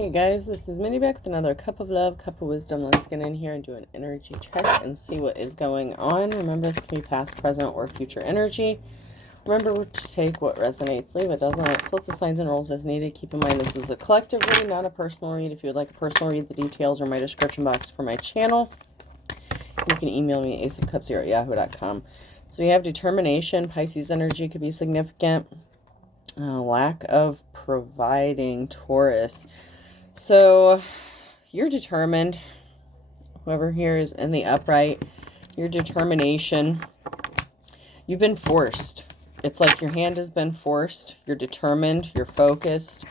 Hey guys, this is Minnie back with another cup of love, cup of wisdom. Let's get in here and do an energy check and see what is going on. Remember, this can be past, present, or future energy. Remember to take what resonates, leave it doesn't. Flip the signs and rolls as needed. Keep in mind this is a collective reading, not a personal read. If you would like a personal read, the details are in my description box for my channel. You can email me at aceofcups@yahoo.com. So we have determination. Pisces energy could be significant. Lack of providing, Taurus. So you're determined. Whoever here is in the upright, your determination, you've been forced. It's like your hand has been forced. You're determined. You're focused.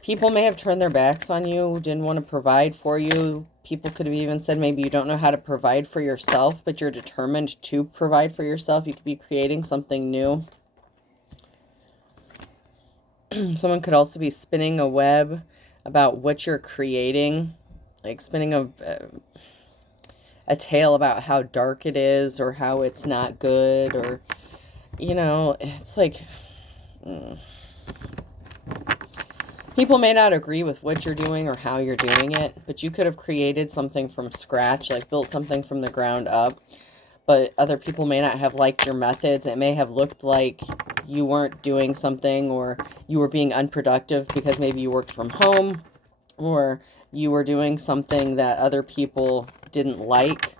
People may have turned their backs on you, didn't want to provide for you. People could have even said maybe you don't know how to provide for yourself, but you're determined to provide for yourself. You could be creating something new. Someone could also be spinning a web about what you're creating, like spinning a tale about how dark it is or how it's not good, or, you know, it's like people may not agree with what you're doing or how you're doing it, but you could have created something from scratch, like built something from the ground up. But other people may not have liked your methods. It may have looked like you weren't doing something, or you were being unproductive because maybe you worked from home, or you were doing something that other people didn't like.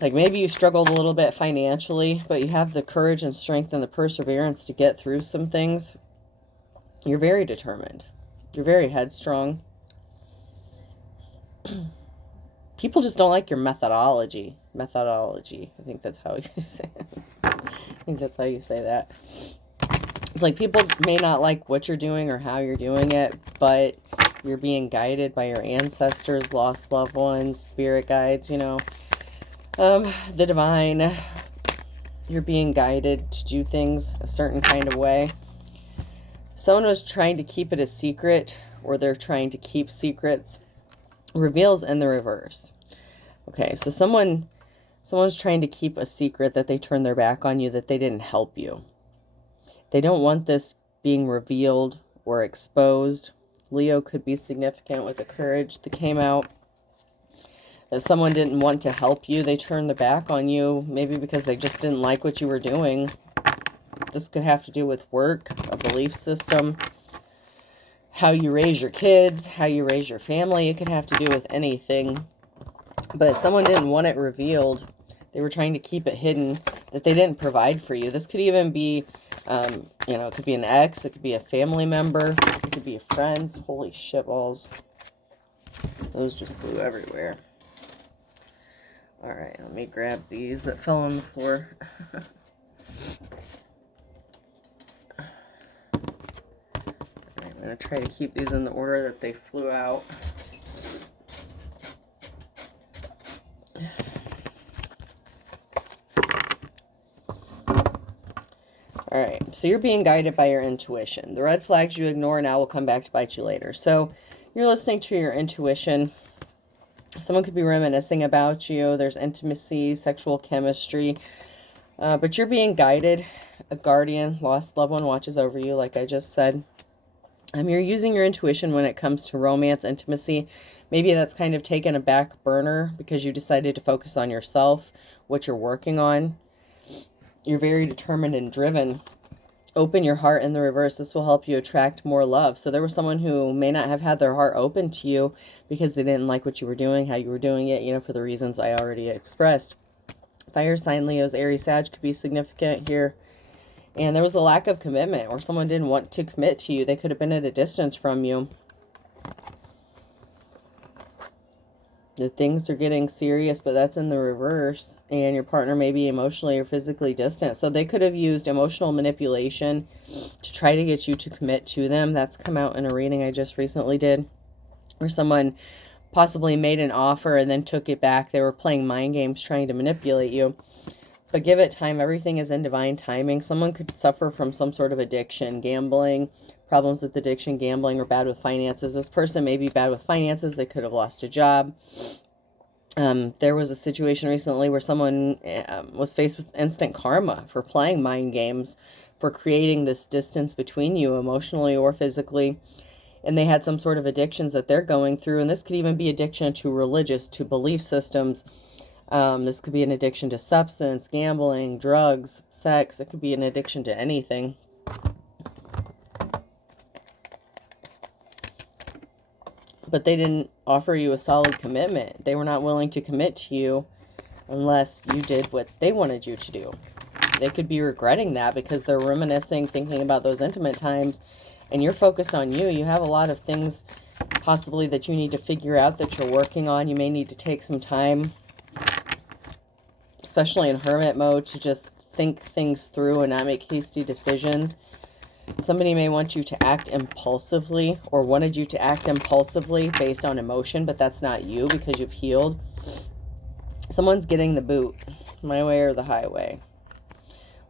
Like maybe you struggled a little bit financially, but you have the courage and strength and the perseverance to get through some things. You're very determined. You're very headstrong. People just don't like your methodology. I think that's how you say it. I think that's how you say that. It's like people may not like what you're doing or how you're doing it, but you're being guided by your ancestors, lost loved ones, spirit guides, you know, the divine. You're being guided to do things a certain kind of way. Someone was trying to keep it a secret, or they're trying to keep secrets. Reveals in the reverse. Okay, so someone's trying to keep a secret, that they turned their back on you, that they didn't help you. They don't want this being revealed or exposed. Leo could be significant with the courage that came out. That someone didn't want to help you. They turned their back on you, maybe because they just didn't like what you were doing. This could have to do with work, a belief system, how you raise your kids, how you raise your family. It could have to do with anything. But someone didn't want it revealed. They were trying to keep it hidden, that they didn't provide for you. This could even be, you know, it could be an ex. It could be a family member. It could be a friend. Holy shit balls. Those just flew everywhere. All right, let me grab these that fell on the floor. I'm going to try to keep these in the order that they flew out. All right, so you're being guided by your intuition. The red flags you ignore now will come back to bite you later. So you're listening to your intuition. Someone could be reminiscing about you. There's intimacy, sexual chemistry. But you're being guided. A guardian, lost loved one watches over you, like I just said. You're using your intuition when it comes to romance, intimacy. Maybe that's kind of taken a back burner because you decided to focus on yourself, what you're working on. You're very determined and driven. Open your heart in the reverse. This will help you attract more love. So there was someone who may not have had their heart open to you because they didn't like what you were doing, how you were doing it, you know, for the reasons I already expressed. Fire sign Leos, Aries, Sag could be significant here. And there was a lack of commitment, or someone didn't want to commit to you. They could have been at a distance from you. The things are getting serious, but that's in the reverse. And your partner may be emotionally or physically distant. So they could have used emotional manipulation to try to get you to commit to them. That's come out in a reading I just recently did, where someone possibly made an offer and then took it back. They were playing mind games trying to manipulate you. But give it time. Everything is in divine timing. Someone could suffer from some sort of addiction, gambling, problems with addiction, gambling, or bad with finances. This person may be bad with finances. They could have lost a job. There was a situation recently where someone was faced with instant karma for playing mind games, for creating this distance between you emotionally or physically. and they had some sort of addictions that they're going through. And this could even be addiction to religious, to belief systems. This could be an addiction to substance, gambling, drugs, sex. It could be an addiction to anything. But they didn't offer you a solid commitment. They were not willing to commit to you unless you did what they wanted you to do. They could be regretting that because they're reminiscing, thinking about those intimate times, and you're focused on you. You have a lot of things possibly that you need to figure out that you're working on. You may need to take some time, especially in hermit mode, to just think things through and not make hasty decisions. Somebody may want you to act impulsively or wanted you to act impulsively based on emotion, but that's not you because you've healed. Someone's getting the boot, my way or the highway.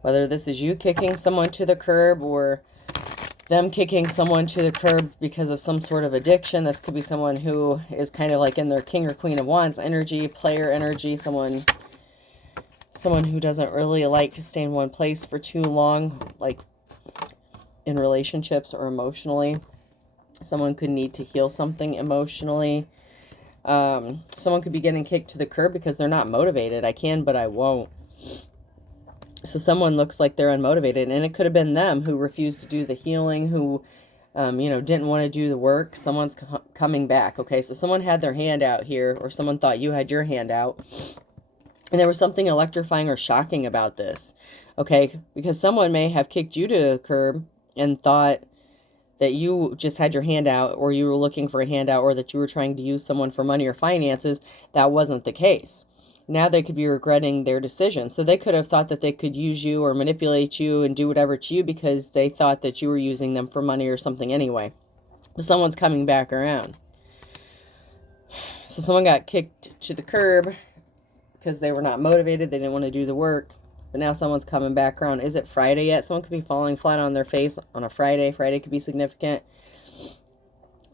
Whether this is you kicking someone to the curb or them kicking someone to the curb because of some sort of addiction. This could be someone who is kind of like in their King or Queen of Wands energy, player energy, someone who doesn't really like to stay in one place for too long, like in relationships or emotionally. Someone could need to heal something emotionally. Someone could be getting kicked to the curb because they're not motivated. I can, but I won't. So someone looks like they're unmotivated, and it could have been them who refused to do the healing, who, didn't want to do the work. Someone's coming back. Okay, so someone had their hand out here, or someone thought you had your hand out, and there was something electrifying or shocking about this. Okay, because someone may have kicked you to the curb and thought that you just had your hand out, or you were looking for a handout, or that you were trying to use someone for money or finances. That wasn't the case. Now they could be regretting their decision. So they could have thought that they could use you or manipulate you and do whatever to you because they thought that you were using them for money or something anyway. But someone's coming back around. So someone got kicked to the curb because they were not motivated. They didn't want to do the work. But now someone's coming back around. Is it Friday yet? Someone could be falling flat on their face on a Friday. Friday could be significant.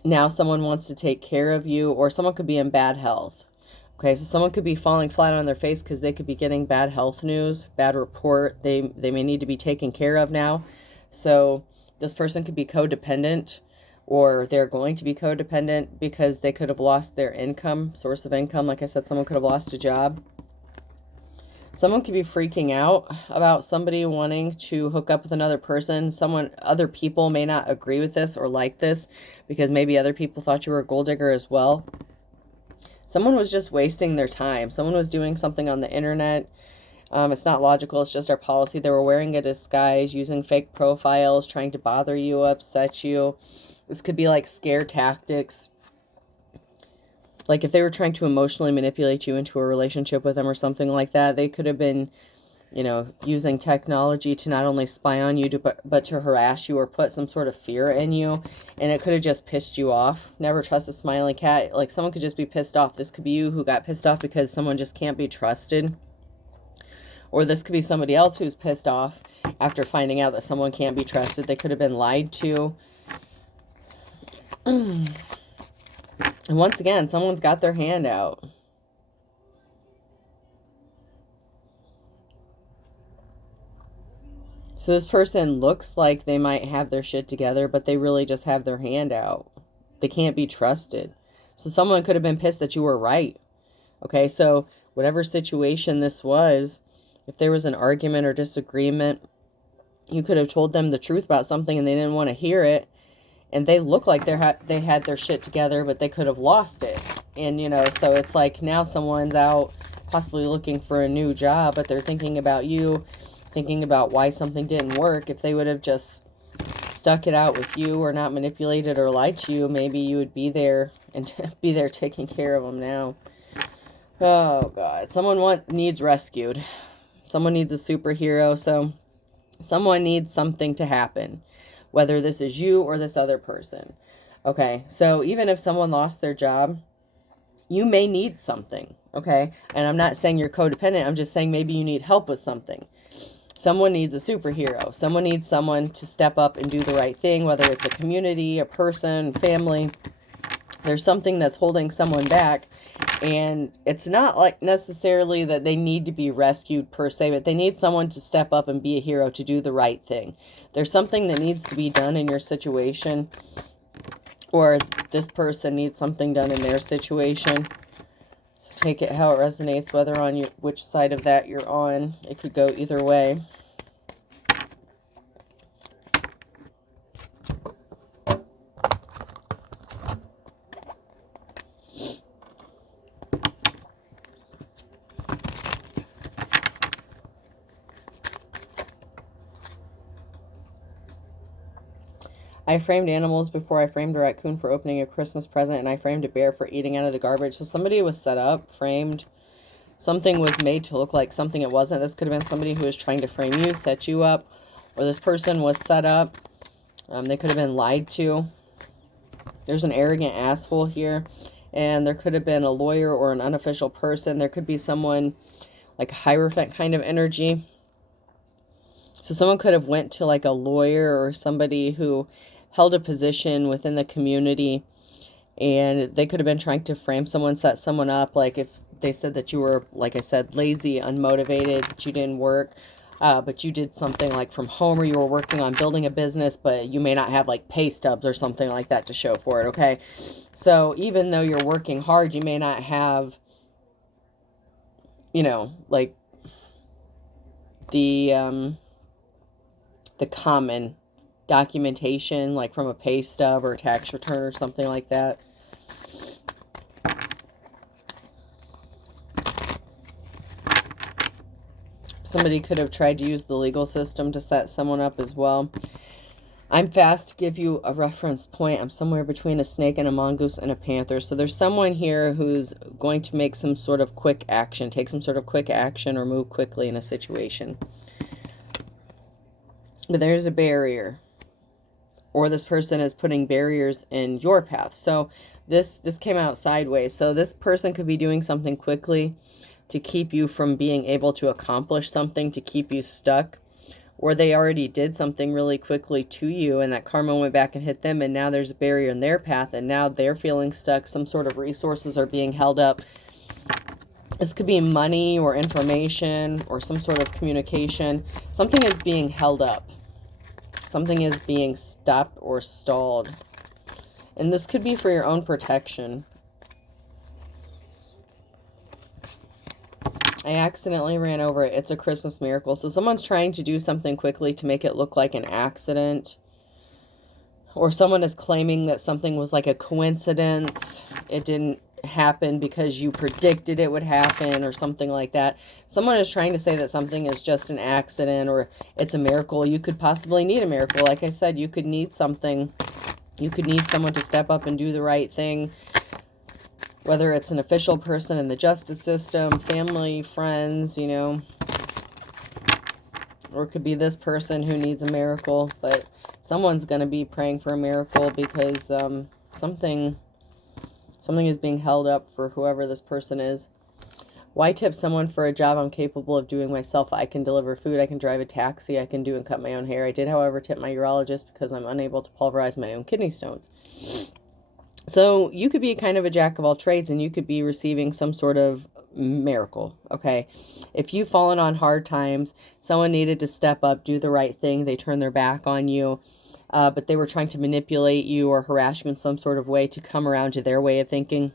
Now someone wants to take care of you, or someone could be in bad health. Okay, so someone could be falling flat on their face because they could be getting bad health news, bad report. They may need to be taken care of now. So this person could be codependent, or they're going to be codependent because they could have lost their income, source of income. Like I said, someone could have lost a job. Someone could be freaking out about somebody wanting to hook up with another person. Other people may not agree with this or like this because maybe other people thought you were a gold digger as well. Someone was just wasting their time. Someone was doing something on the internet. It's not logical. It's just our policy. They were wearing a disguise, using fake profiles, trying to bother you, upset you. This could be like scare tactics. Like if they were trying to emotionally manipulate you into a relationship with them or something like that, they could have been, using technology to not only spy on you, but to harass you or put some sort of fear in you. And it could have just pissed you off. Never trust a smiling cat. Like someone could just be pissed off. This could be you who got pissed off because someone just can't be trusted. Or this could be somebody else who's pissed off after finding out that someone can't be trusted. They could have been lied to. And once again, someone's got their hand out. So this person looks like they might have their shit together, but they really just have their hand out. They can't be trusted. So someone could have been pissed that you were right. Okay, so whatever situation this was, if there was an argument or disagreement, you could have told them the truth about something and they didn't want to hear it. And they look like they had their shit together, but they could have lost it. And, so it's like now someone's out possibly looking for a new job, but they're thinking about you, thinking about why something didn't work. If they would have just stuck it out with you or not manipulated or lied to you, maybe you would be there and be there taking care of them now. Oh, God. Someone needs rescued. Someone needs a superhero. So someone needs something to happen, whether this is you or this other person. Okay, so even if someone lost their job, you may need something, okay? And I'm not saying you're codependent. I'm just saying maybe you need help with something. Someone needs a superhero. Someone needs someone to step up and do the right thing, whether it's a community, a person, family. There's something that's holding someone back, and it's not like necessarily that they need to be rescued per se, but they need someone to step up and be a hero to do the right thing. There's something that needs to be done in your situation, or this person needs something done in their situation. So take it how it resonates, whether on which side of that you're on. It could go either way. I framed animals before I framed a raccoon for opening a Christmas present, and I framed a bear for eating out of the garbage. So somebody was set up, framed. Something was made to look like something it wasn't. This could have been somebody who was trying to frame you, set you up, or this person was set up. They could have been lied to. There's an arrogant asshole here, and there could have been a lawyer or an unofficial person. There could be someone like a Hierophant kind of energy. So someone could have went to like a lawyer or somebody who held a position within the community, and they could have been trying to frame someone, set someone up. Like if they said that you were, like I said, lazy, unmotivated, that you didn't work, but you did something like from home, or you were working on building a business, but you may not have like pay stubs or something like that to show for it, okay? So even though you're working hard, you may not have, you know, like the common documentation, like from a pay stub or a tax return or something like that. Somebody could have tried to use the legal system to set someone up as well. I'm fast to give you a reference point. I'm somewhere between a snake and a mongoose and a panther. So there's someone here who's going to make some sort of quick action, take some sort of quick action or move quickly in a situation. But there's a barrier, or this person is putting barriers in your path. So this came out sideways. So this person could be doing something quickly to keep you from being able to accomplish something, to keep you stuck, or they already did something really quickly to you and that karma went back and hit them, and now there's a barrier in their path and now they're feeling stuck. Some sort of resources are being held up. This could be money or information or some sort of communication. Something is being held up. Something is being stopped or stalled. And this could be for your own protection. I accidentally ran over it. It's a Christmas miracle. So someone's trying to do something quickly to make it look like an accident. Or someone is claiming that something was like a coincidence. It didn't happen because you predicted it would happen or something like that. Someone is trying to say that something is just an accident or it's a miracle. You could possibly need a miracle. Like I said, you could need something. You could need someone to step up and do the right thing. Whether it's an official person in the justice system, family, friends, you know. Or it could be this person who needs a miracle. But someone's going to be praying for a miracle because something is being held up for whoever this person is. Why tip someone for a job I'm capable of doing myself? I can deliver food, I can drive a taxi, I can do and cut my own hair. I did, however, tip my urologist because I'm unable to pulverize my own kidney stones. So you could be kind of a jack of all trades and you could be receiving some sort of miracle, okay? If you've fallen on hard times, someone needed to step up, do the right thing, they turned their back on you. But they were trying to manipulate you or harass you in some sort of way to come around to their way of thinking.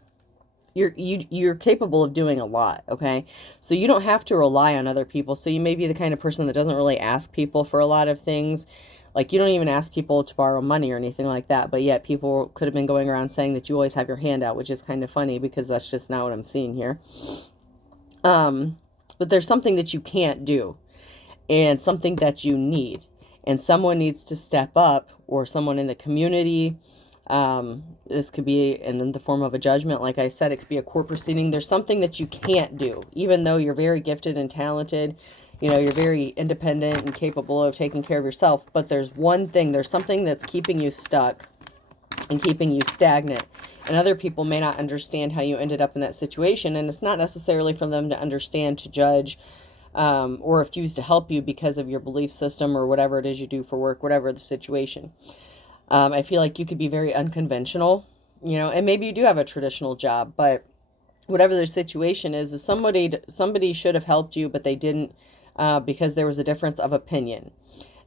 You're capable of doing a lot, okay? So you don't have to rely on other people. So you may be the kind of person that doesn't really ask people for a lot of things. Like you don't even ask people to borrow money or anything like that. But yet people could have been going around saying that you always have your hand out, which is kind of funny because that's just not what I'm seeing here. But there's something that you can't do and something that you need. And someone needs to step up, or someone in the community. This could be in the form of a judgment. Like I said, it could be a court proceeding. There's something that you can't do, even though you're very gifted and talented. You know, you're very independent and capable of taking care of yourself. But there's one thing, there's something that's keeping you stuck and keeping you stagnant. And other people may not understand how you ended up in that situation. And it's not necessarily for them to understand, to judge, or refuse to help you because of your belief system or whatever it is you do for work, whatever the situation. I feel like you could be very unconventional, you know, and maybe you do have a traditional job, but whatever their situation is somebody should have helped you, but they didn't, because there was a difference of opinion.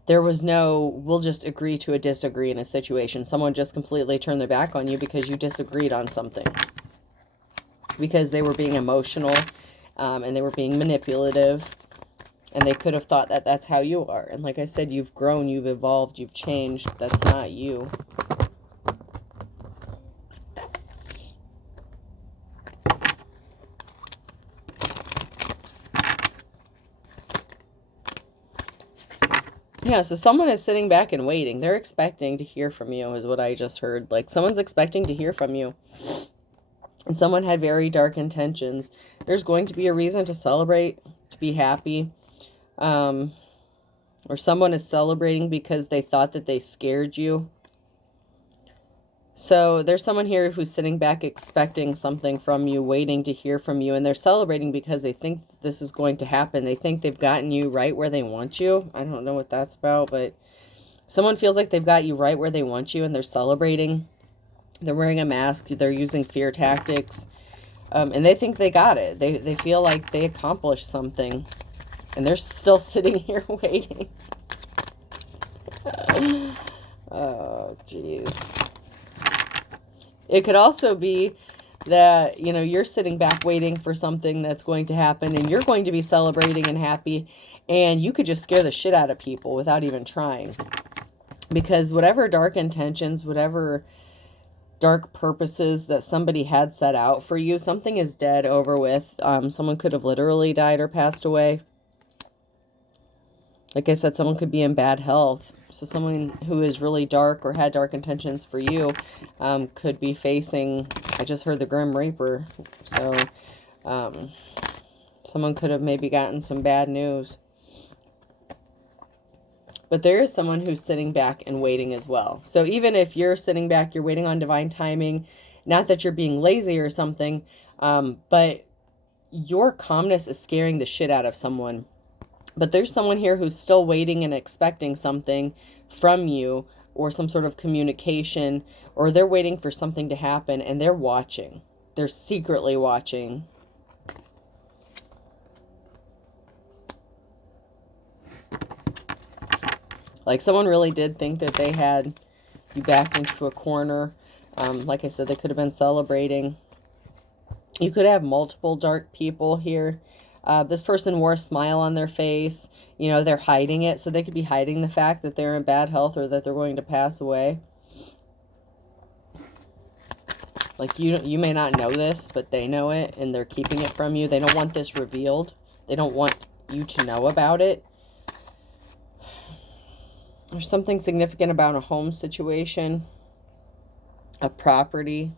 there was no, we'll just agree to a disagree in a situation. Someone just completely turned their back on you because you disagreed on something. Because they were being emotional, and they were being manipulative. And they could have thought that that's how you are. And like I said, you've grown, you've evolved, you've changed. That's not you. Yeah, so someone is sitting back and waiting. They're expecting to hear from you, is what I just heard. Like, someone's expecting to hear from you. And someone had very dark intentions. There's going to be a reason to celebrate, to be happy. Or someone is celebrating because they thought that they scared you. So there's someone here who's sitting back expecting something from you, waiting to hear from you. And they're celebrating because they think this is going to happen. They think they've gotten you right where they want you. I don't know what that's about, but someone feels like they've got you right where they want you, and they're celebrating. They're wearing a mask. They're using fear tactics. And they think they got it. They feel like they accomplished something. And they're still sitting here waiting. Oh, jeez. It could also be that, you know, you're sitting back waiting for something that's going to happen, and you're going to be celebrating and happy, and you could just scare the shit out of people without even trying. Because whatever dark intentions, whatever dark purposes that somebody had set out for you, something is dead, over with. Someone could have literally died or passed away. Like I said, someone could be in bad health. So someone who is really dark or had dark intentions for you could be facing, I just heard the Grim Reaper. So someone could have maybe gotten some bad news. But there is someone who's sitting back and waiting as well. So even if you're sitting back, you're waiting on divine timing. Not that you're being lazy or something, but your calmness is scaring the shit out of someone. But there's someone here who's still waiting and expecting something from you, or some sort of communication, or they're waiting for something to happen, and they're watching. They're secretly watching. Like, someone really did think that they had you backed into a corner. Like I said, they could have been celebrating. You could have multiple dark people here. This person wore a smile on their face. You know, they're hiding it. So they could be hiding the fact that they're in bad health or that they're going to pass away. Like, you may not know this, but they know it, and they're keeping it from you. They don't want this revealed. They don't want you to know about it. There's something significant about a home situation, a property.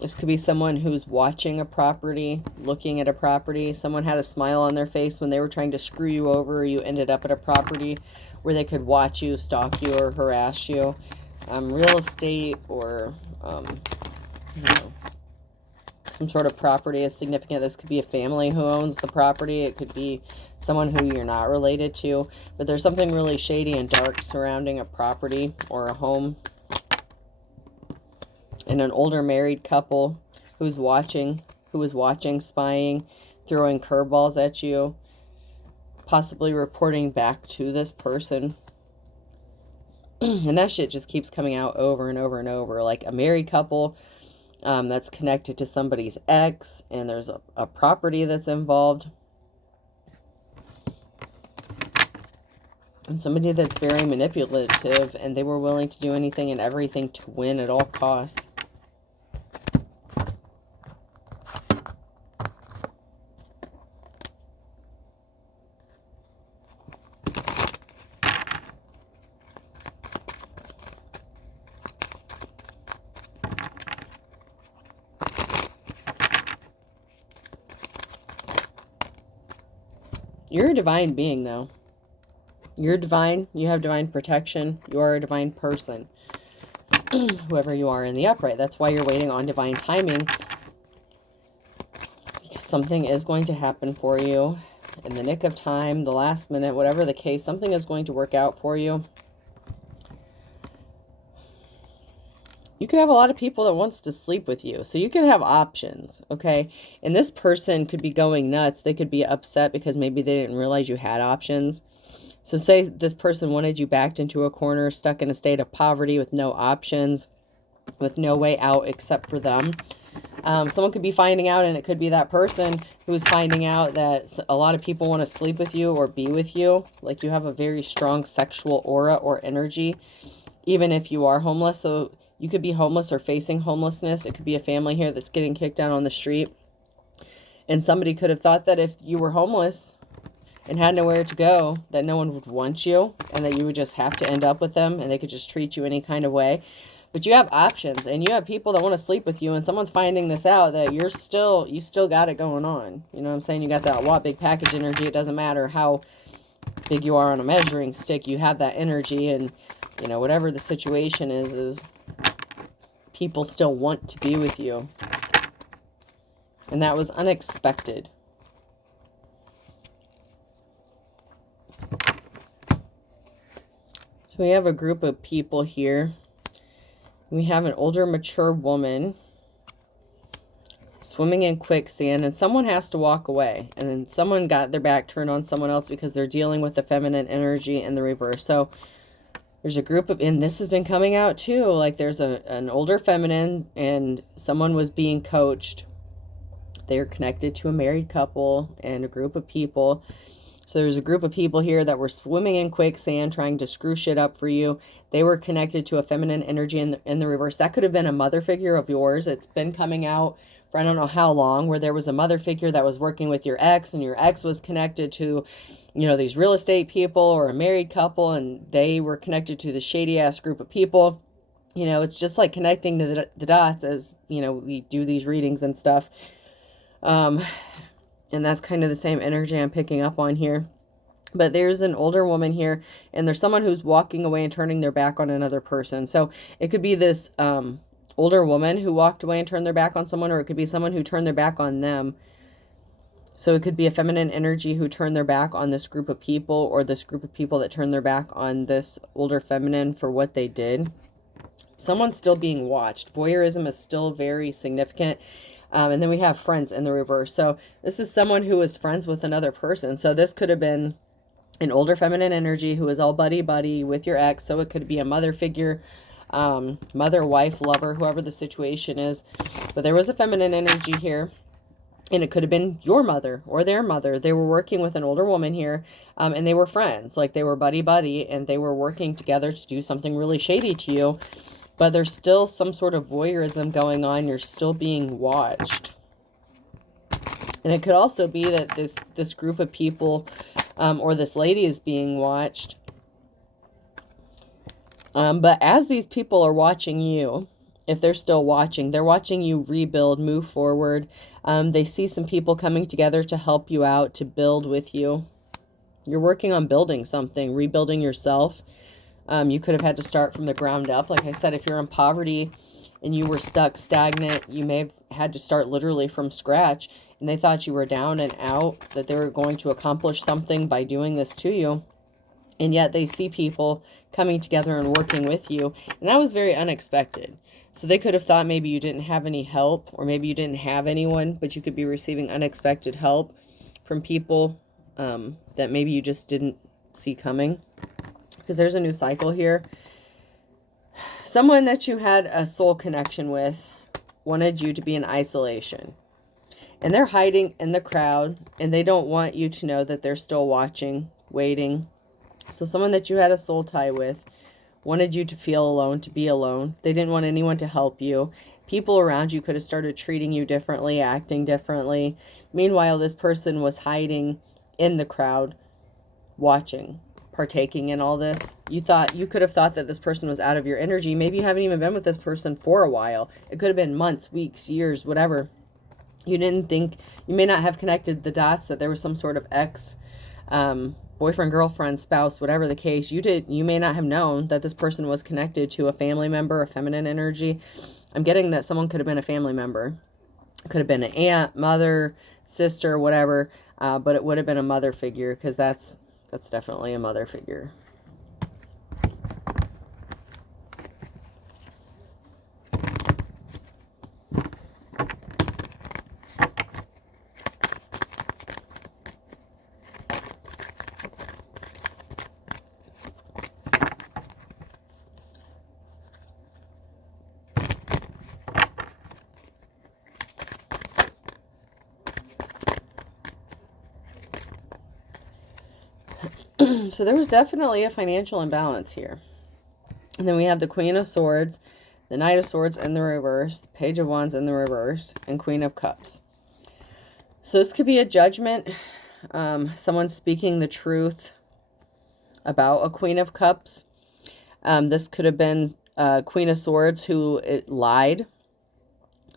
This could be someone who's watching a property, looking at a property. Someone had a smile on their face when they were trying to screw you over, or you ended up at a property where they could watch you, stalk you, or harass you. Real estate, or you know, some sort of property is significant. This could be a family who owns the property. It could be someone who you're not related to. But there's something really shady and dark surrounding a property or a home. And an older married couple who is watching, spying, throwing curveballs at you, possibly reporting back to this person. And that shit just keeps coming out over and over and over. Like a married couple that's connected to somebody's ex, and there's a property that's involved. And somebody that's very manipulative, and they were willing to do anything and everything to win at all costs. You're a divine being, though. You're divine. You have divine protection. You are a divine person. Whoever you are in the upright. That's why you're waiting on divine timing. Because something is going to happen for you in the nick of time, the last minute, whatever the case. Something is going to work out for you. You could have a lot of people that wants to sleep with you. So you could have options, okay? And this person could be going nuts. They could be upset because maybe they didn't realize you had options. So say this person wanted you backed into a corner, stuck in a state of poverty with no options, with no way out except for them. Someone could be finding out, and it could be that person who's finding out that a lot of people want to sleep with you or be with you. Like you have a very strong sexual aura or energy, even if you are homeless. So you could be homeless or facing homelessness. It could be a family here that's getting kicked out on the street. And somebody could have thought that if you were homeless and had nowhere to go, that no one would want you and that you would just have to end up with them and they could just treat you any kind of way. But you have options, and you have people that want to sleep with you, and someone's finding this out, that you still got it going on. You know what I'm saying? You got that big package energy. It doesn't matter how big you are on a measuring stick. You have that energy, and you know, whatever the situation is people still want to be with you. And that was unexpected. So we have a group of people here. We have an older, mature woman swimming in quicksand, and someone has to walk away. And then someone got their back turned on someone else because they're dealing with the feminine energy in the reverse. So there's a group of, and this has been coming out too, like there's an older feminine and someone was being coached. They're connected to a married couple and a group of people. So there's a group of people here that were swimming in quicksand, trying to screw shit up for you. They were connected to a feminine energy in the reverse. That could have been a mother figure of yours. It's been coming out for I don't know how long, where there was a mother figure that was working with your ex, and your ex was connected to, you know, these real estate people or a married couple, and they were connected to the shady ass group of people. You know, it's just like connecting the dots as, you know, we do these readings and stuff. And that's kind of the same energy I'm picking up on here. But there's an older woman here, and there's someone who's walking away and turning their back on another person. So it could be this older woman who walked away and turned their back on someone, or it could be someone who turned their back on them. So it could be a feminine energy who turned their back on this group of people, or this group of people that turned their back on this older feminine for what they did. Someone's still being watched. Voyeurism is still very significant. And then we have friends in the reverse. So this is someone who is friends with another person. So this could have been an older feminine energy who is all buddy-buddy with your ex. So it could be a mother figure, mother, wife, lover, whoever the situation is. But there was a feminine energy here. And it could have been your mother or their mother. They were working with an older woman here, and they were friends. Like they were buddy-buddy, and they were working together to do something really shady to you. But there's still some sort of voyeurism going on. You're still being watched. And it could also be that this group of people, or this lady is being watched. But as these people are watching you, if they're still watching, they're watching you rebuild, move forward. They see some people coming together to help you out, to build with you. You're working on building something, rebuilding yourself. You could have had to start from the ground up. Like I said, if you're in poverty and you were stuck stagnant, you may have had to start literally from scratch, and they thought you were down and out, that they were going to accomplish something by doing this to you. And yet they see people coming together and working with you. And that was very unexpected. So they could have thought maybe you didn't have any help, or maybe you didn't have anyone, but you could be receiving unexpected help from people that maybe you just didn't see coming. Because there's a new cycle here. Someone that you had a soul connection with wanted you to be in isolation. And they're hiding in the crowd, and they don't want you to know that they're still watching, waiting. So someone that you had a soul tie with wanted you to feel alone, to be alone. They didn't want anyone to help you. People around you could have started treating you differently, acting differently. Meanwhile, this person was hiding in the crowd, watching, partaking in all this. You could have thought that this person was out of your energy. Maybe you haven't even been with this person for a while. It could have been months, weeks, years, whatever. You didn't think, you may not have connected the dots that there was some sort of ex, boyfriend, girlfriend, spouse, whatever the case. You may not have known that this person was connected to a family member, a feminine energy. I'm getting that someone could have been a family member. It could have been an aunt, mother, sister, whatever. But it would have been a mother figure, because that's definitely a mother figure. So there was definitely a financial imbalance here. And then we have the Queen of Swords, the Knight of Swords in the reverse, the Page of Wands in the reverse, and Queen of Cups. So this could be a judgment. Someone speaking the truth about a Queen of Cups. This could have been Queen of Swords who lied.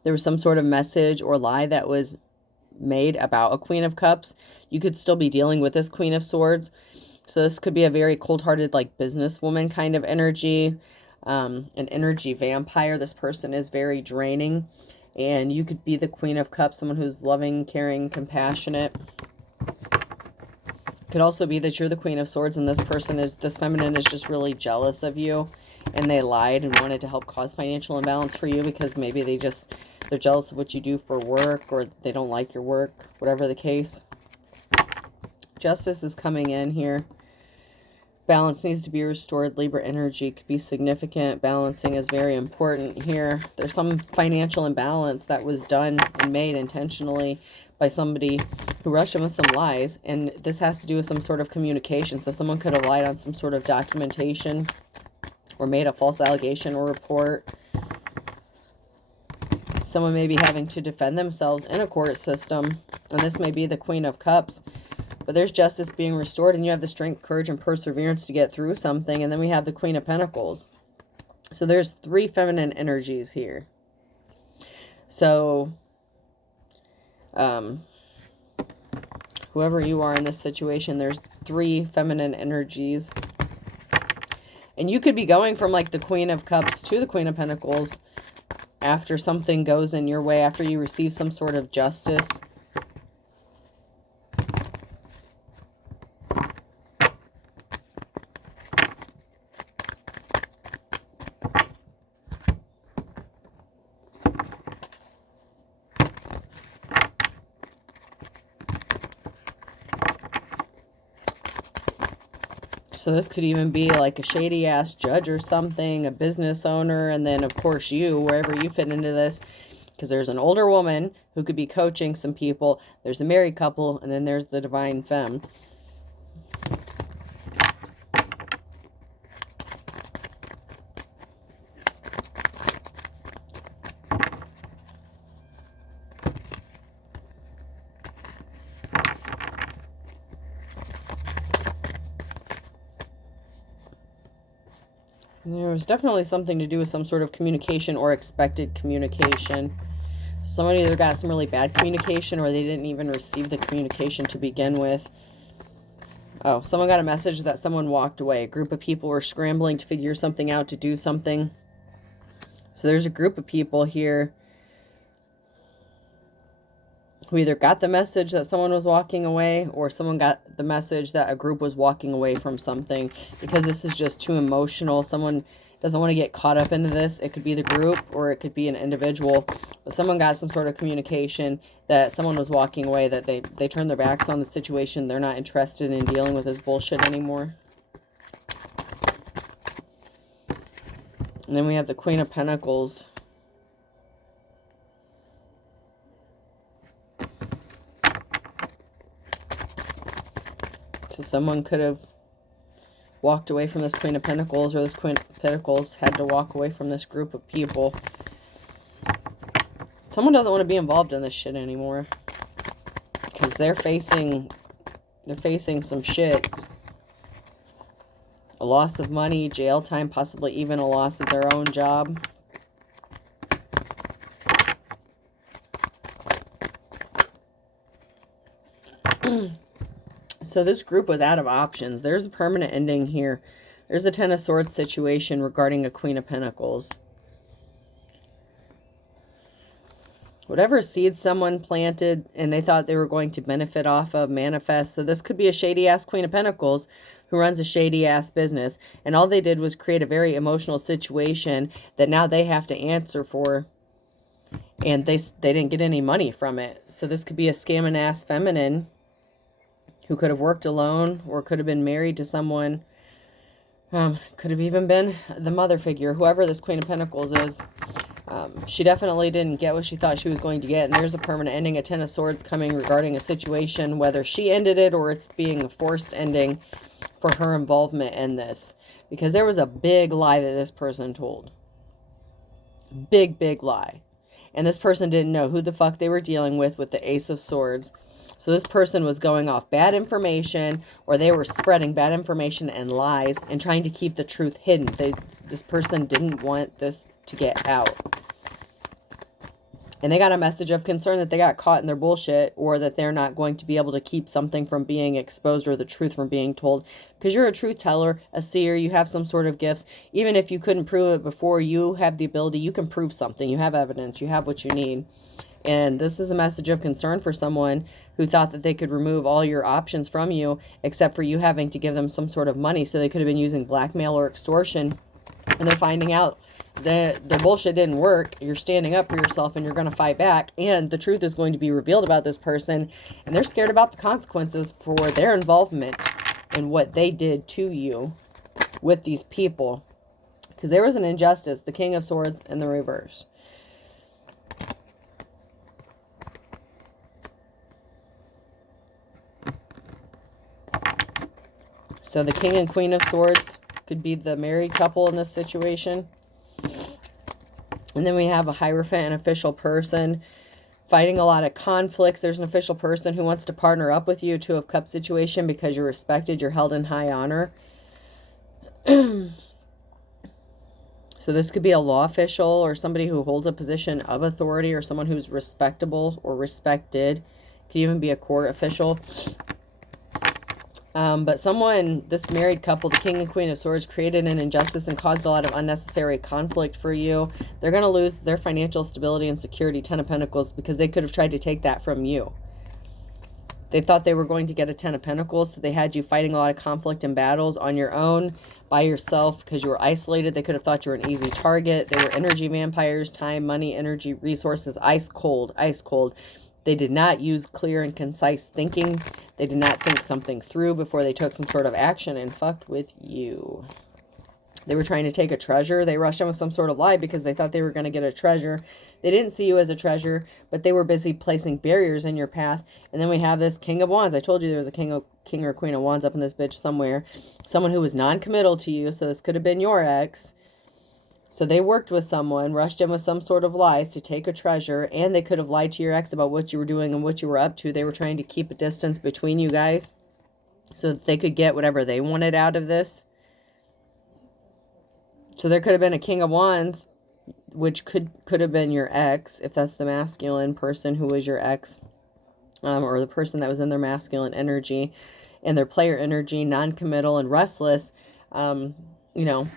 There was some sort of message or lie that was made about a Queen of Cups. You could still be dealing with this Queen of Swords. So this could be a very cold-hearted, like, businesswoman kind of energy. An energy vampire. This person is very draining. And you could be the Queen of Cups, someone who's loving, caring, compassionate. Could also be that you're the Queen of Swords and this feminine is just really jealous of you. And they lied and wanted to help cause financial imbalance for you because maybe they're jealous of what you do for work, or they don't like your work, whatever the case. Justice is coming in here. Balance needs to be restored. Libra energy could be significant. Balancing is very important here. There's some financial imbalance that was done and made intentionally by somebody who rushed in with some lies. And this has to do with some sort of communication. So someone could have lied on some sort of documentation or made a false allegation or report. Someone may be having to defend themselves in a court system. And this may be the Queen of Cups. But there's justice being restored, and you have the strength, courage, and perseverance to get through something. And then we have the Queen of Pentacles. So there's 3 feminine energies here. So, whoever you are in this situation, there's 3 feminine energies. And you could be going from, like, the Queen of Cups to the Queen of Pentacles after something goes in your way, after you receive some sort of justice. So this could even be like a shady-ass judge or something, a business owner, and then, of course, you, wherever you fit into this, because there's an older woman who could be coaching some people, there's a married couple, and then there's the divine femme. There was definitely something to do with some sort of communication or expected communication. Someone either got some really bad communication or they didn't even receive the communication to begin with. Oh, someone got a message that someone walked away. A group of people were scrambling to figure something out, to do something. So there's a group of people here who either got the message that someone was walking away, or someone got the message that a group was walking away from something, because this is just too emotional. Someone doesn't want to get caught up into this. It could be the group or it could be an individual, but someone got some sort of communication that someone was walking away, that they turned their backs on the situation. They're not interested in dealing with this bullshit anymore. And then we have the Queen of Pentacles. So someone could have walked away from this Queen of Pentacles, or this Queen of Pentacles had to walk away from this group of people. Someone doesn't want to be involved in this shit anymore, because they're facing some shit. A loss of money, jail time, possibly even a loss of their own job. So this group was out of options. There's a permanent ending here. There's a Ten of Swords situation regarding a Queen of Pentacles. Whatever seeds someone planted and they thought they were going to benefit off of, manifest. So this could be a shady-ass Queen of Pentacles who runs a shady-ass business. And all they did was create a very emotional situation that now they have to answer for. And they didn't get any money from it. So this could be a scamming-ass feminine who could have worked alone or could have been married to someone. Could have even been the mother figure, whoever this Queen of Pentacles is. She definitely didn't get what she thought she was going to get. And there's a permanent ending, a Ten of Swords coming regarding a situation, whether she ended it or it's being a forced ending. for her involvement in this. Because there was a big lie that this person told. Big, big lie. And this person didn't know who the fuck they were dealing with the Ace of Swords. So this person was going off bad information, or they were spreading bad information and lies and trying to keep the truth hidden. This person didn't want this to get out. And they got a message of concern that they got caught in their bullshit, or that they're not going to be able to keep something from being exposed or the truth from being told. Because you're a truth teller, a seer, you have some sort of gifts. Even if you couldn't prove it before, you have the ability, you can prove something. You have evidence, you have what you need. And this is a message of concern for someone who thought that they could remove all your options from you, except for you having to give them some sort of money. So they could have been using blackmail or extortion. And they're finding out that their bullshit didn't work. You're standing up for yourself and you're going to fight back. And the truth is going to be revealed about this person. And they're scared about the consequences for their involvement in what they did to you with these people. Because there was an injustice. The King of Swords in the reverse. So the King and Queen of Swords could be the married couple in this situation. And then we have a Hierophant, an official person, fighting a lot of conflicts. There's an official person who wants to partner up with you, Two of Cups situation, because you're respected, you're held in high honor. So this could be a law official or somebody who holds a position of authority, or someone who's respectable or respected. Could even be a court official. But someone, this married couple, the King and Queen of Swords, created an injustice and caused a lot of unnecessary conflict for you. They're going to lose their financial stability and security, Ten of Pentacles, because they could have tried to take that from you. They thought they were going to get a Ten of Pentacles, so they had you fighting a lot of conflict and battles on your own, by yourself, because you were isolated. They could have thought you were an easy target. They were energy vampires, time, money, energy, resources, ice cold, ice cold. They did not use clear and concise thinking. They did not think something through before they took some sort of action and fucked with you. They were trying to take a treasure. They rushed in with some sort of lie because they thought they were going to get a treasure. They didn't see you as a treasure, but they were busy placing barriers in your path. And then we have this King of Wands. I told you there was a king or queen of wands up in this bitch somewhere. Someone who was non-committal to you, so this could have been your ex. So they worked with someone, rushed in with some sort of lies to take a treasure, and they could have lied to your ex about what you were doing and what you were up to. They were trying to keep a distance between you guys so that they could get whatever they wanted out of this. So there could have been a King of Wands, which could have been your ex, if that's the masculine person who was your ex, or the person that was in their masculine energy and their player energy, non-committal and restless. You know,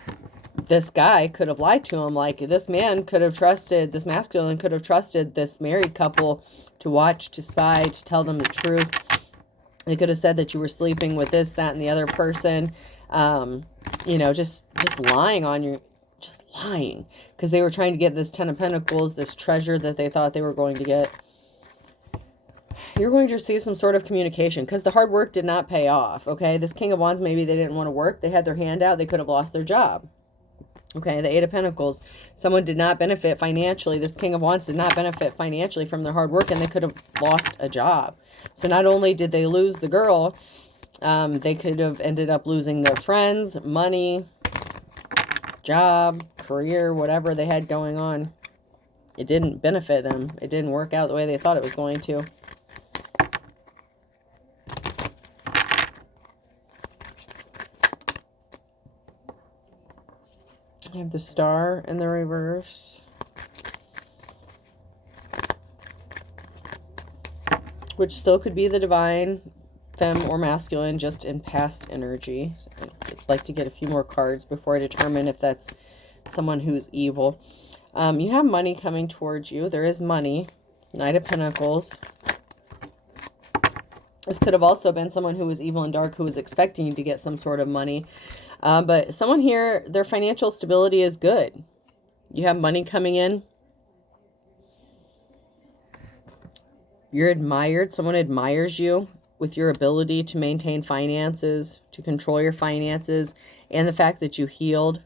this guy could have lied to him. Like, this man could have trusted, this masculine could have trusted this married couple to watch, to spy, to tell them the truth. They could have said that you were sleeping with this, that, and the other person. You know, just lying on you, just lying, because they were trying to get this Ten of Pentacles, this treasure that they thought they were going to get. You're going to receive some sort of communication, because the hard work did not pay off, okay? This King of Wands, maybe they didn't want to work. They had their hand out. They could have lost their job. Okay, the Eight of Pentacles. Someone did not benefit financially. This King of Wands did not benefit financially from their hard work, and they could have lost a job. So not only did they lose the girl, they could have ended up losing their friends, money, job, career, whatever they had going on. It didn't benefit them. It didn't work out the way they thought it was going to. I have the Star in the reverse, which still could be the Divine, femme or masculine, just in past energy. I'd like to get a few more cards before I determine if that's someone who's evil. You have money coming towards you. There is money. Knight of Pentacles. This could have also been someone who was evil and dark, who was expecting you to get some sort of money. But someone here, their financial stability is good. You have money coming in. You're admired. Someone admires you with your ability to maintain finances, to control your finances, and the fact that you healed.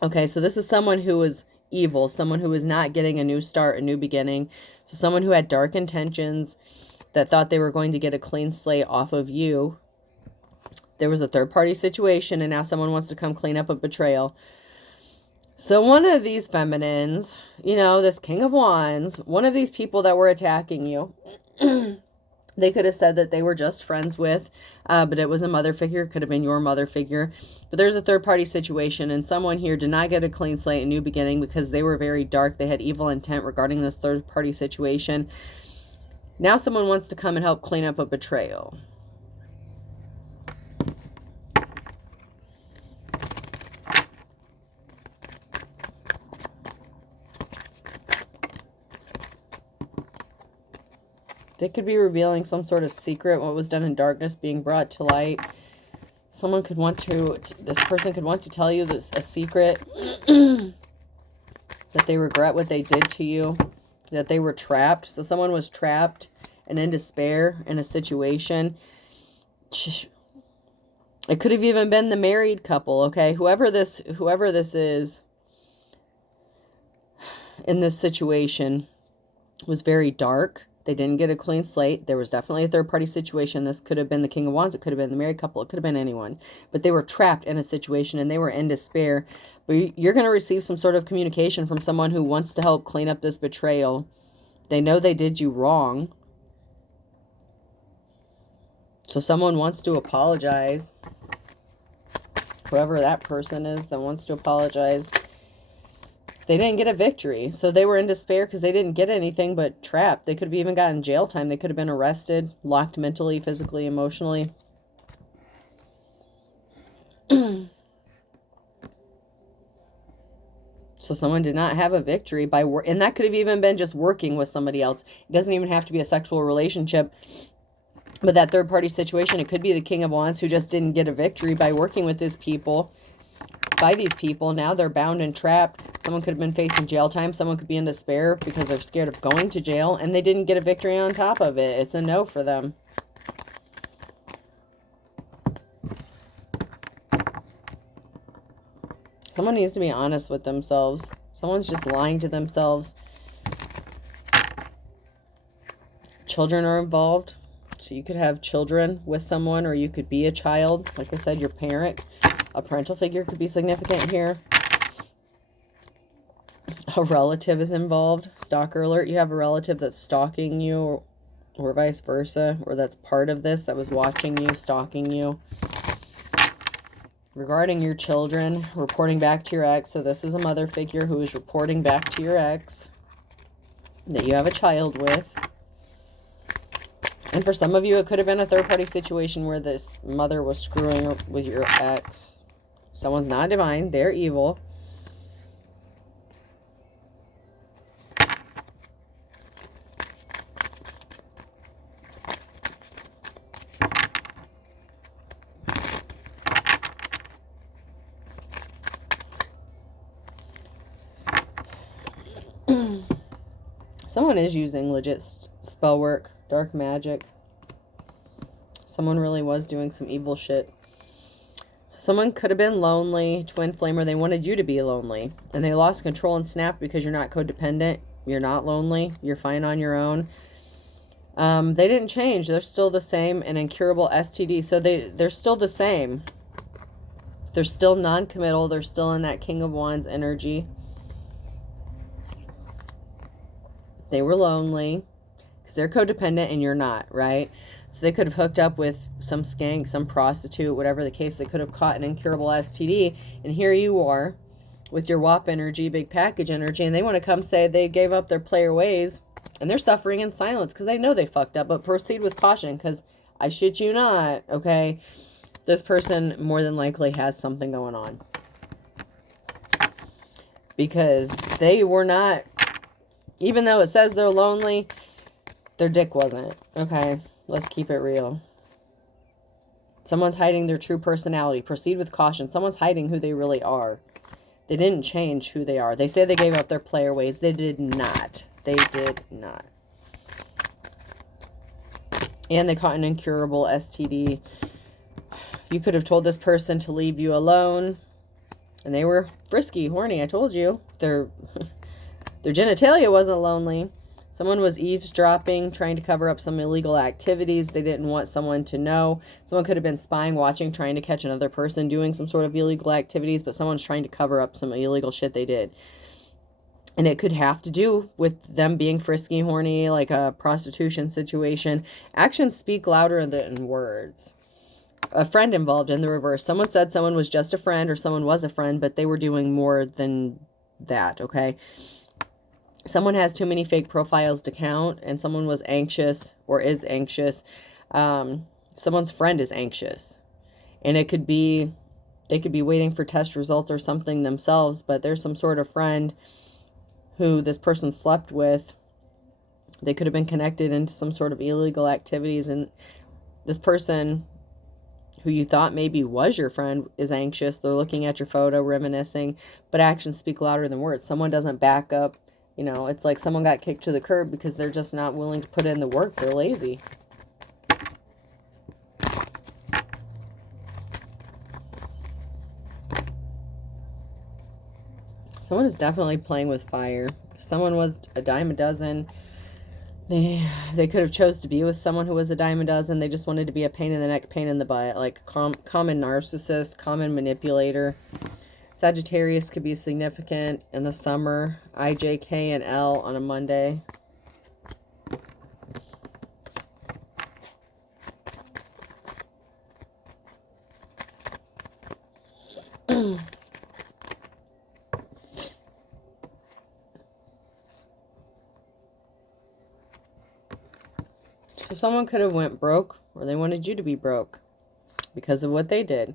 Okay, so this is someone who is evil, someone who is not getting a new start, a new beginning. So someone who had dark intentions, that thought they were going to get a clean slate off of you. There was a third-party situation, and now someone wants to come clean up a betrayal. So one of these feminines, you know, this King of Wands, one of these people that were attacking you, they could have said that they were just friends with, but it was a mother figure. Could have been your mother figure. But there's a third-party situation, and someone here did not get a clean slate, a new beginning, because they were very dark. They had evil intent regarding this third-party situation. Now someone wants to come and help clean up a betrayal. They could be revealing some sort of secret, what was done in darkness being brought to light. Someone could want to, this person could want to tell you this, a secret, that they regret what they did to you, that they were trapped. So someone was trapped and in despair in a situation. It could have even been the married couple, okay? Whoever this is in this situation was very dark. They didn't get a clean slate. There was definitely a third-party situation. This could have been the King of Wands. It could have been the married couple. It could have been anyone. But they were trapped in a situation, and they were in despair. But you're going to receive some sort of communication from someone who wants to help clean up this betrayal. They know they did you wrong. So someone wants to apologize. Whoever that person is that wants to apologize. They didn't get a victory, so they were in despair because they didn't get anything but trapped. They could have even gotten jail time. They could have been arrested, locked mentally, physically, emotionally. So someone did not have a victory by work, and that could have even been just working with somebody else. It doesn't even have to be a sexual relationship. But that third-party situation, it could be the King of Wands who just didn't get a victory by working with these people. By these people. Now they're bound and trapped. Someone could have been facing jail time. Someone could be in despair because they're scared of going to jail, and they didn't get a victory on top of it. It's a no for them. Someone needs to be honest with themselves. Someone's just lying to themselves. Children are involved. So you could have children with someone, or you could be a child. Like I said, your parent. A parental figure could be significant here. A relative is involved. Stalker alert. You have a relative that's stalking you, or vice versa, or that's part of this, that was watching you, stalking you. Regarding your children, reporting back to your ex. So this is a mother figure who is reporting back to your ex that you have a child with. And for some of you, it could have been a third-party situation where this mother was screwing with your ex. Someone's not divine. They're evil. Someone is using legit spell work, dark magic. Someone really was doing some evil shit. So someone could have been lonely, twin flamer. They wanted you to be lonely, and they lost control and snapped because you're not codependent. You're not lonely. You're fine on your own. They didn't change. They're still the same, an incurable STD. So they're still the same. They're still non-committal. They're still in that King of Wands energy. They were lonely because they're codependent and you're not, right? So they could have hooked up with some skank, some prostitute, whatever the case. They could have caught an incurable STD. And here you are with your WAP energy, big package energy. And they want to come say they gave up their player ways. And they're suffering in silence because they know they fucked up. But proceed with caution because I shit you not, okay? This person more than likely has something going on. Because they were not, even though it says they're lonely, their dick wasn't, okay? Let's keep it real. Someone's hiding their true personality. Proceed with caution. Someone's hiding who they really are. They didn't change who they are. They say they gave up their player ways. They did not. They did not. And they caught an incurable STD. You could have told this person to leave you alone. And they were frisky, horny. I told you. Their genitalia wasn't lonely. Someone was eavesdropping, trying to cover up some illegal activities. They didn't want someone to know. Someone could have been spying, watching, trying to catch another person doing some sort of illegal activities, but someone's trying to cover up some illegal shit they did. And it could have to do with them being frisky, horny, like a prostitution situation. Actions speak louder than words. A friend involved in the reverse. Someone said someone was just a friend or someone was a friend, but they were doing more than that, okay? Someone has too many fake profiles to count, and someone was anxious or is anxious. Someone's friend is anxious. And it could be, they could be waiting for test results or something themselves, but there's some sort of friend who this person slept with. They could have been connected into some sort of illegal activities, and this person who you thought maybe was your friend is anxious. They're looking at your photo, reminiscing, but actions speak louder than words. Someone doesn't back up. You know, it's like someone got kicked to the curb because they're just not willing to put in the work. They're lazy. Someone is definitely playing with fire. Someone was a dime a dozen. They could have chose to be with someone who was a dime a dozen. They just wanted to be a pain in the neck, pain in the butt, like common narcissist, common manipulator. Sagittarius could be significant in the summer. I, J, K, and L on a Monday. So someone could have went broke, or they wanted you to be broke because of what they did.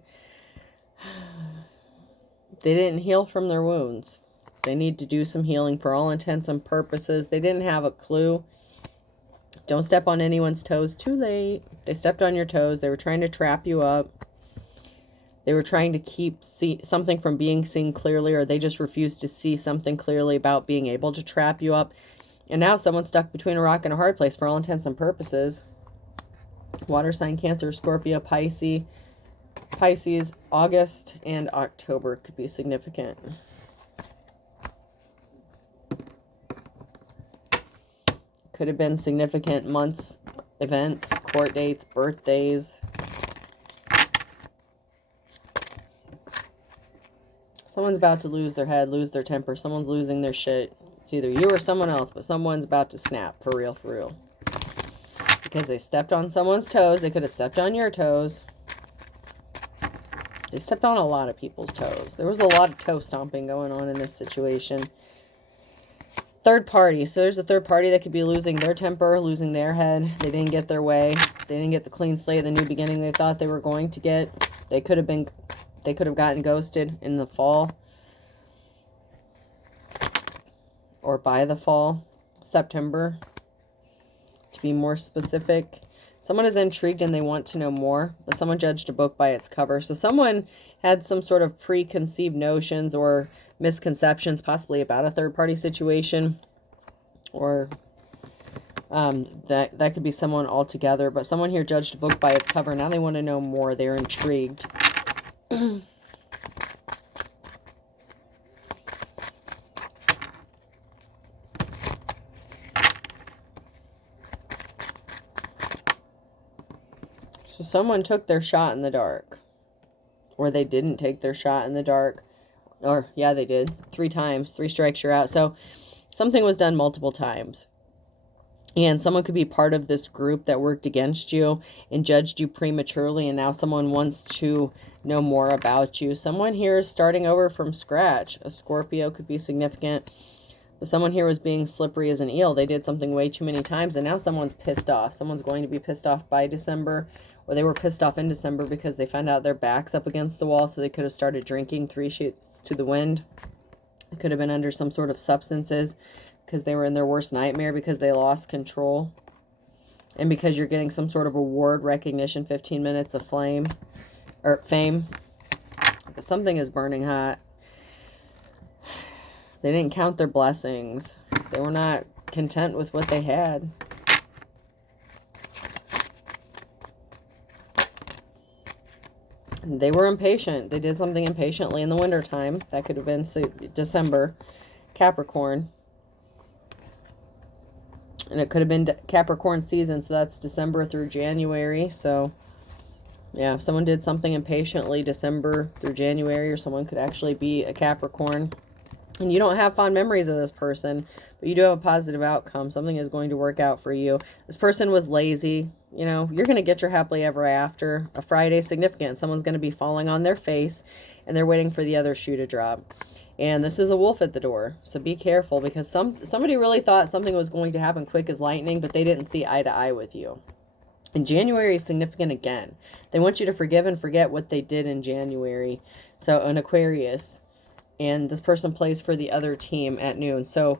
They didn't heal from their wounds. They need to do some healing for all intents and purposes. They didn't have a clue. Don't step on anyone's toes too late. They stepped on your toes. They were trying to trap you up. They were trying to keep something from being seen clearly, or they just refused to see something clearly about being able to trap you up. And now someone's stuck between a rock and a hard place for all intents and purposes. Water sign, Cancer, Scorpio, Pisces, August and October could be significant. Could have been significant months, events, court dates, birthdays. Someone's about to lose their head, lose their temper. Someone's losing their shit. It's either you or someone else, but someone's about to snap, for real, for real. Because they stepped on someone's toes. They could have stepped on your toes. They stepped on a lot of people's toes. There was a lot of toe stomping going on in this situation. Third party. So there's a third party that could be losing their temper, losing their head. They didn't get their way. They didn't get the clean slate, the new beginning they thought they were going to get. They could have gotten ghosted in the fall. Or by the fall. September. To be more specific. Someone is intrigued and they want to know more, but someone judged a book by its cover. So someone had some sort of preconceived notions or misconceptions, possibly about a third-party situation, or that could be someone altogether. But someone here judged a book by its cover. Now they want to know more. They're intrigued. So someone took their shot in the dark. Or they didn't take their shot in the dark. Or, yeah, they did. 3 times. 3 strikes, you're out. So something was done multiple times. And someone could be part of this group that worked against you and judged you prematurely. And now someone wants to know more about you. Someone here is starting over from scratch. A Scorpio could be significant. But someone here was being slippery as an eel. They did something way too many times. And now someone's pissed off. Someone's going to be pissed off by December. Or they were pissed off in December because they found out their back's up against the wall. So they could have started drinking 3 sheets to the wind. It could have been under some sort of substances. Because they were in their worst nightmare. Because they lost control. And because you're getting some sort of award, recognition, 15 minutes of fame. Or fame. But something is burning hot. They didn't count their blessings. They were not content with what they had. They were impatient. They did something impatiently in the wintertime. That could have been December. Capricorn. And it could have been Capricorn season, so that's December through January. So, yeah, if someone did something impatiently December through January, or someone could actually be a Capricorn. And you don't have fond memories of this person, but you do have a positive outcome. Something is going to work out for you. This person was lazy. You know, you're going to get your happily ever after. A Friday significant. Someone's going to be falling on their face, and they're waiting for the other shoe to drop. And this is a wolf at the door. So be careful, because somebody really thought something was going to happen quick as lightning, but they didn't see eye to eye with you. And January is significant again. They want you to forgive and forget what they did in January. So an Aquarius. And this person plays for the other team at noon. So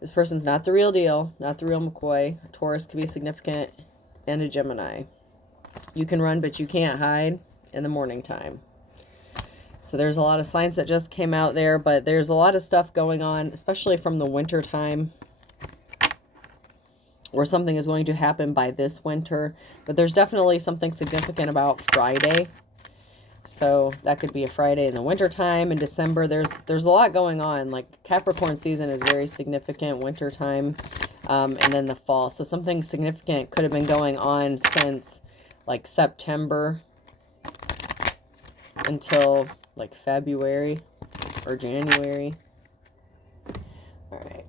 this person's not the real deal, not the real McCoy. A Taurus could be significant, and a Gemini. You can run, but you can't hide in the morning time. So there's a lot of signs that just came out there, but there's a lot of stuff going on, especially from the winter time, or something is going to happen by this winter. But there's definitely something significant about Friday. So that could be a Friday in the wintertime. In December, there's a lot going on. Like Capricorn season is very significant, wintertime, and then the fall. So something significant could have been going on since like September until like February or January. All right.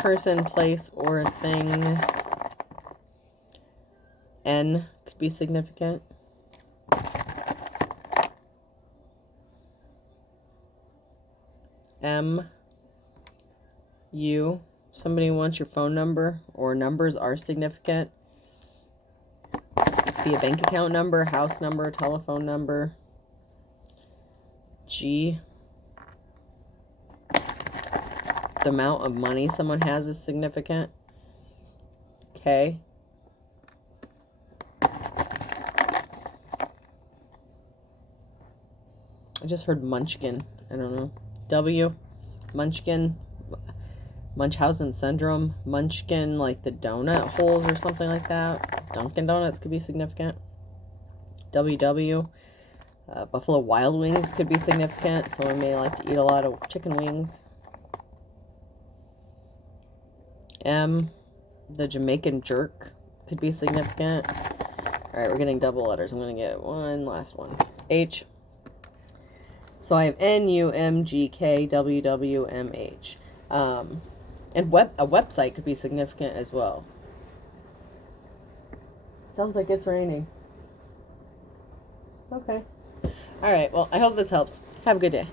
Person, place, or thing. N could be significant. M, U. Somebody wants your phone number, or numbers are significant. Be a bank account number, house number, telephone number. G. The amount of money someone has is significant. K. I just heard Munchkin. I don't know. W. Munchkin. Munchausen syndrome. Munchkin, like the donut holes or something like that. Dunkin' Donuts could be significant. WW. Buffalo Wild Wings could be significant. Someone may like to eat a lot of chicken wings. M. The Jamaican jerk could be significant. Alright, we're getting double letters. I'm going to get one last one. H. So I have N, U, M, G, K, W, W, M, H. And a website could be significant as well. Sounds like it's raining. Okay. All right. Well, I hope this helps. Have a good day.